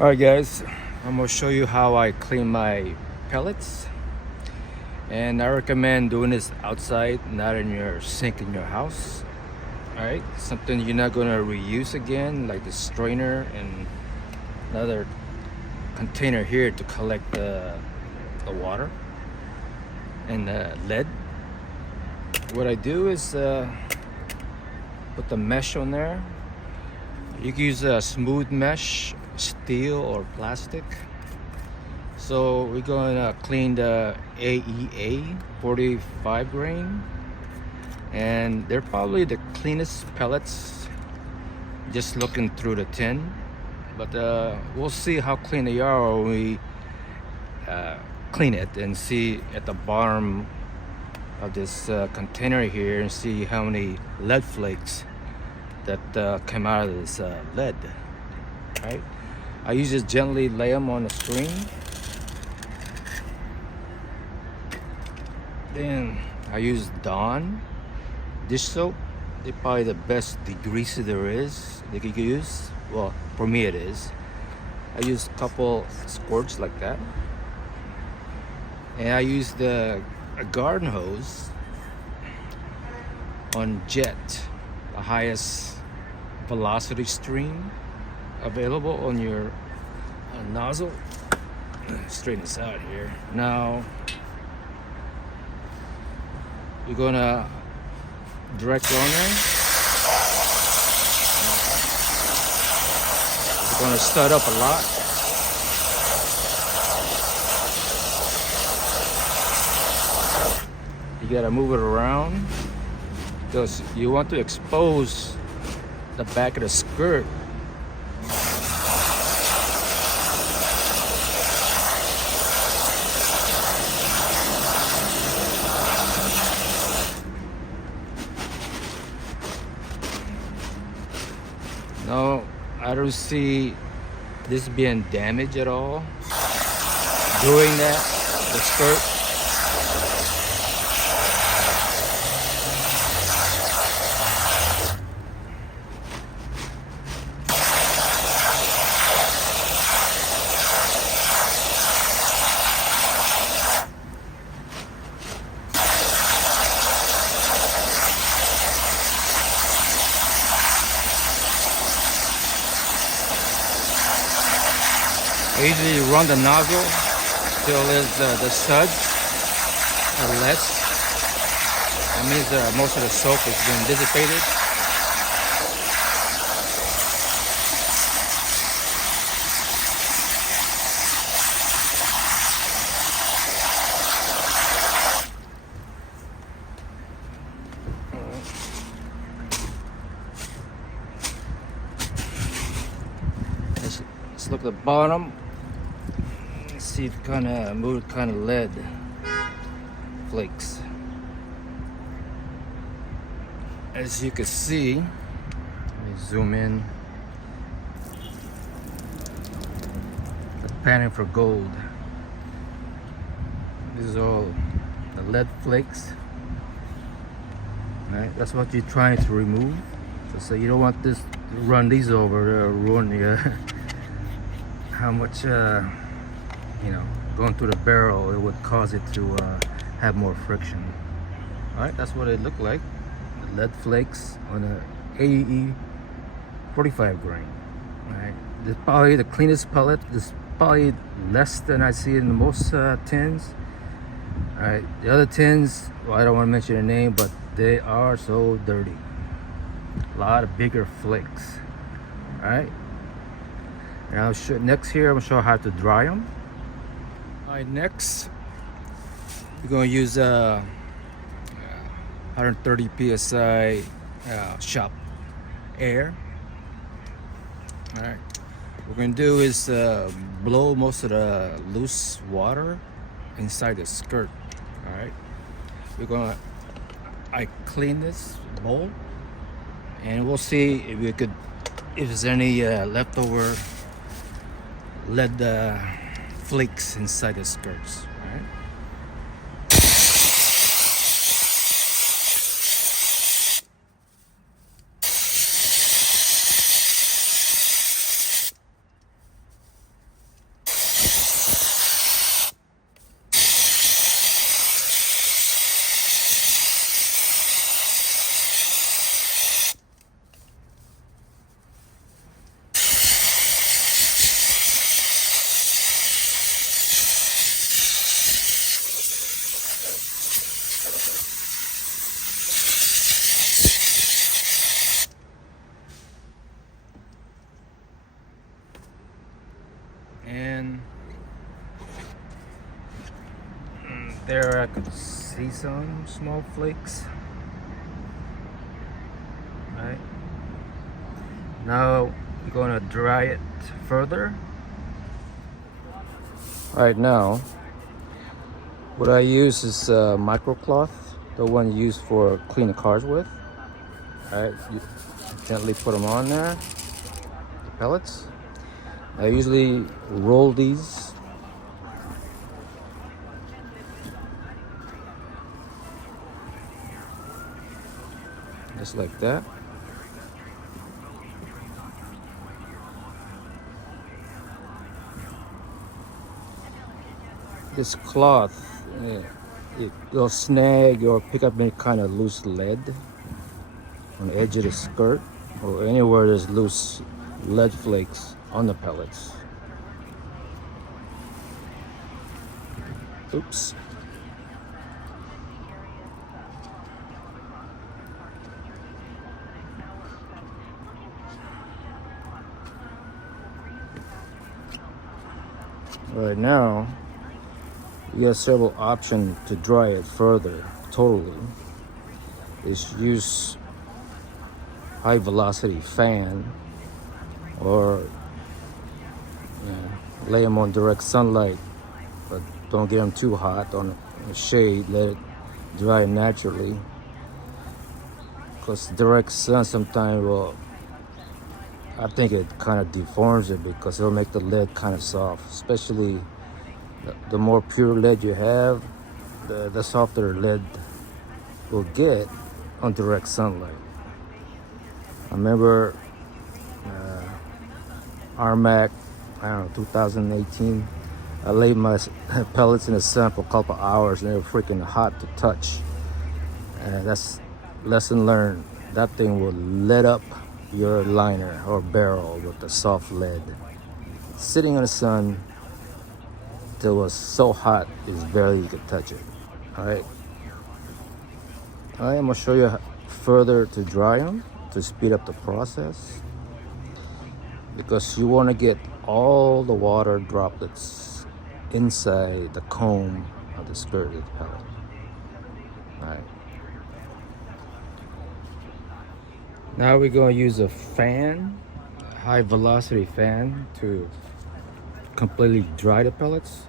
Alright guys, I'm going to show you how I clean my pellets, and I recommend doing this outside, not in your sink in your house. Alright, something you're not going to reuse again, like the strainer and another container here to collect the water and the lead. What I do is put the mesh on there. You can use a smooth mesh, steel or plastic. So we're gonna clean the AEA 45 grain, and they're probably the cleanest pellets just looking through the tin, but we'll see how clean they are when we clean it and see at the bottom of this container here and see how many lead flakes that come out of this lead. Right, I usually gently lay them on the screen. Then I use Dawn dish soap. They're probably the best degreaser there is they could use. Well, for me it is. I use a couple squirts like that, and I use a garden hose on jet, the highest velocity stream available on your nozzle. Straighten this out here. Now you're gonna direct on there. It's gonna stud up a lot. You gotta move it around because you want to expose the back of the skirt. No, I don't see this being damaged at all doing that, the skirt. I usually run the nozzle till the suds are less. That means most of the soap has been dissipated. Let's look at the bottom. See if kind of lead flakes. As you can see, let me zoom in. The panning for gold. This is all the lead flakes. Right, that's what you're trying to remove. So you don't want this to run these over or ruin the how much going through the barrel, it would cause it to have more friction. All right, that's what it looked like. The lead flakes on a AE 45 grain. All right, this is probably the cleanest pellet. This is probably less than I see in most tins. All right, the other tins, well, I don't want to mention the name, but they are so dirty. A lot of bigger flakes. All right. Now next here, I'm gonna show you how to dry them. All right, next we're gonna use 130 psi shop air. All right, what we're gonna do is blow most of the loose water inside the skirt. All right, I clean this bowl, and we'll see if there's any leftover lead flakes inside the skirts. All right. And there I could see some small flakes. Right now we're gonna dry it further. Right now what I use is microcloth, the one used for cleaning cars with. Alright, you gently put them on there, the pellets. I usually roll these just like that. This cloth, it'll snag or pick up any kind of loose lead on the edge of the skirt or anywhere there's loose lead flakes on the pellets. Oops. Right now, you have several options to dry it further totally. Is use high velocity fan or lay them on direct sunlight, but don't get them too hot on the shade. Let it dry naturally, because direct sun sometimes will, I think it kind of deforms it because it'll make the lead kind of soft. Especially the more pure lead you have, the softer lead will get on direct sunlight. I remember RMAC, I don't know, 2018, I laid my pellets in the sun for a couple hours and they were freaking hot to touch. And that's lesson learned. That thing will let up your liner or barrel with the soft lead. Sitting in the sun till it was so hot it's barely you could touch it. Alright, I'm gonna show you further to dry them to speed up the process, because you want to get all the water droplets inside the comb of the skirt of the pellet. Alright, now we're going to use a fan, a high velocity fan, to completely dry the pellets.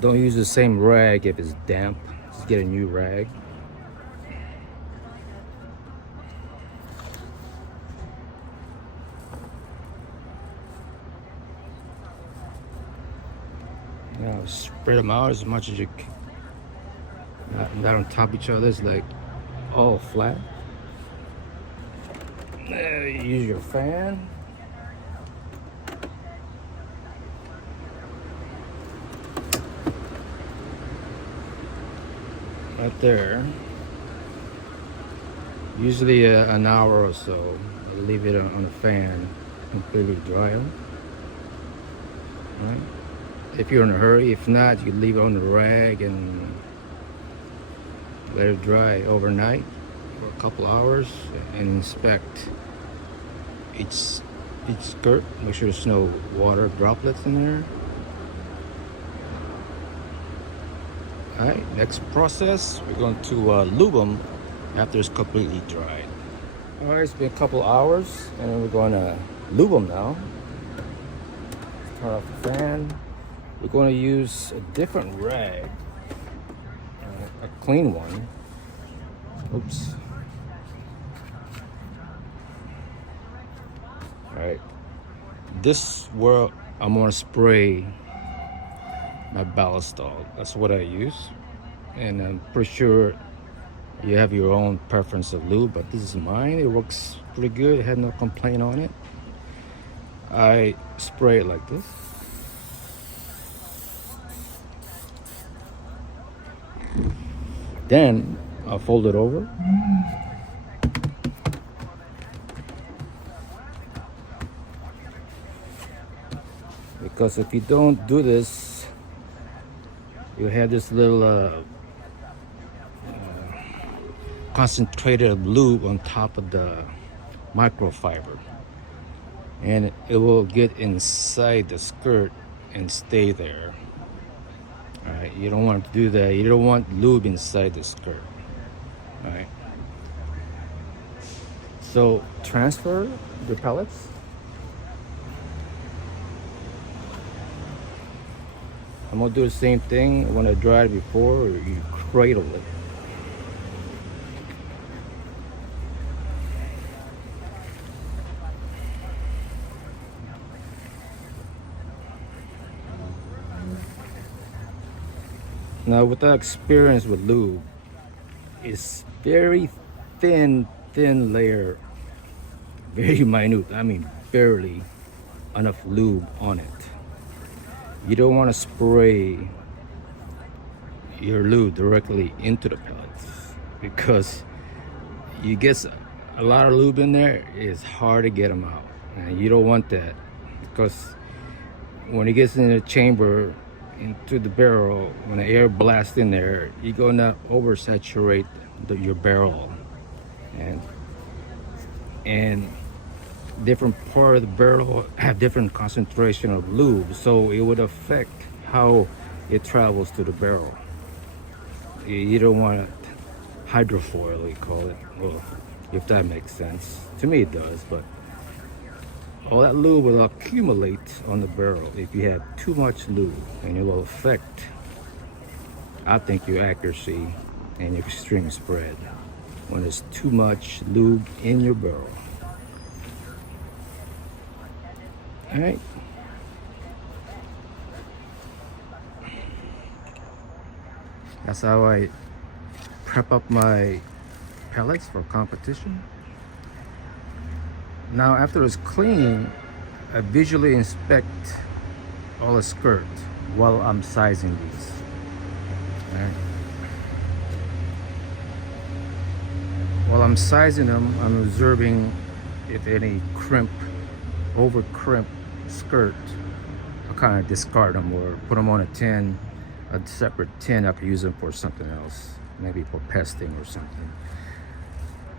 Don't use the same rag if it's damp. Just get a new rag. Now spread them out as much as you can. Not on top of each other. It's like all flat. There, use your fan. Right there. Usually an hour or so. I leave it on the fan, completely dry them. Right? If you're in a hurry, if not, you leave it on the rag and let it dry overnight for a couple hours and inspect each skirt. Make sure there's no water droplets in there. Alright, next process, we're going to lube them after it's completely dried. Alright, it's been a couple hours and then we're going to lube them now. Turn off the fan. We're going to use a different rag, a clean one. Oops. Alright, this where I'm going to spray my ballistol. That's what I use, and I'm pretty sure you have your own preference of lube, but this is mine. It works pretty good. It had no complaint on it. I spray it like this. Then I'll fold it over. Because if you don't do this, you have this little concentrated lube on top of the microfiber. and it will get inside the skirt and stay there. All right, you don't want to do that. You don't want lube inside the skirt. All right, so transfer the pellets. I'm gonna do the same thing when I dried it before. You cradle it. Now, with that experience with lube, it's very thin layer, very minute. I mean, barely enough lube on it. You don't want to spray your lube directly into the pellets because you get a lot of lube in there. It's hard to get them out, and you don't want that because when it gets in the chamber into the barrel, when the air blasts in there, you're gonna oversaturate your barrel, and different part of the barrel have different concentration of lube, so it would affect how it travels to the barrel. You don't want it hydrofoil, we call it. Well, if that makes sense. To me it does, but all that lube will accumulate on the barrel if you have too much lube, and it will affect, I think, your accuracy and your extreme spread when there's too much lube in your barrel. All right. That's how I prep up my pellets for competition. Now, after it's clean, I visually inspect all the skirt while I'm sizing these. All right. While I'm sizing them, I'm observing if any over crimp skirt. I kind of discard them or put them on a separate tin. I could use them for something else, maybe for pesting or something.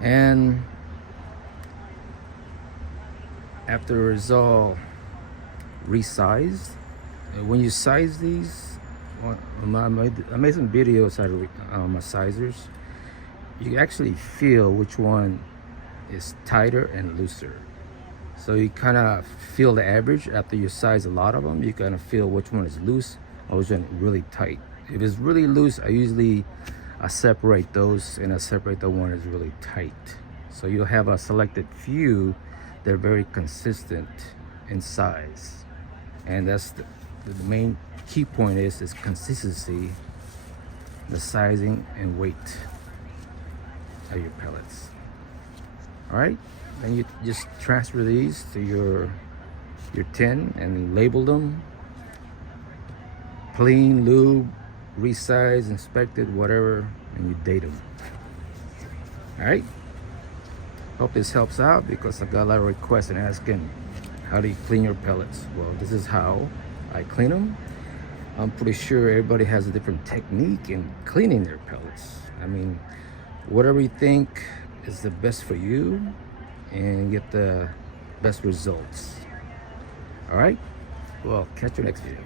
And after it's all resized, when you size these, I made some videos on my sizers. You actually feel which one is tighter and looser. So you kind of feel the average after you size a lot of them. You kind of feel which one is loose or which one is really tight. If it's really loose, I separate those, and I separate the one that's really tight. So you'll have a selected few that are very consistent in size, and that's the main key point is consistency, the sizing and weight of your pellets. All right, then you just transfer these to your tin and label them, clean, lube, resize, inspected, whatever, and you date them. All right, hope this helps out because I got a lot of requests and asking, how do you clean your pellets? Well, this is how I clean them. I'm pretty sure everybody has a different technique in cleaning their pellets. I mean, whatever you think is the best for you and get the best results. All right, well, catch you next video.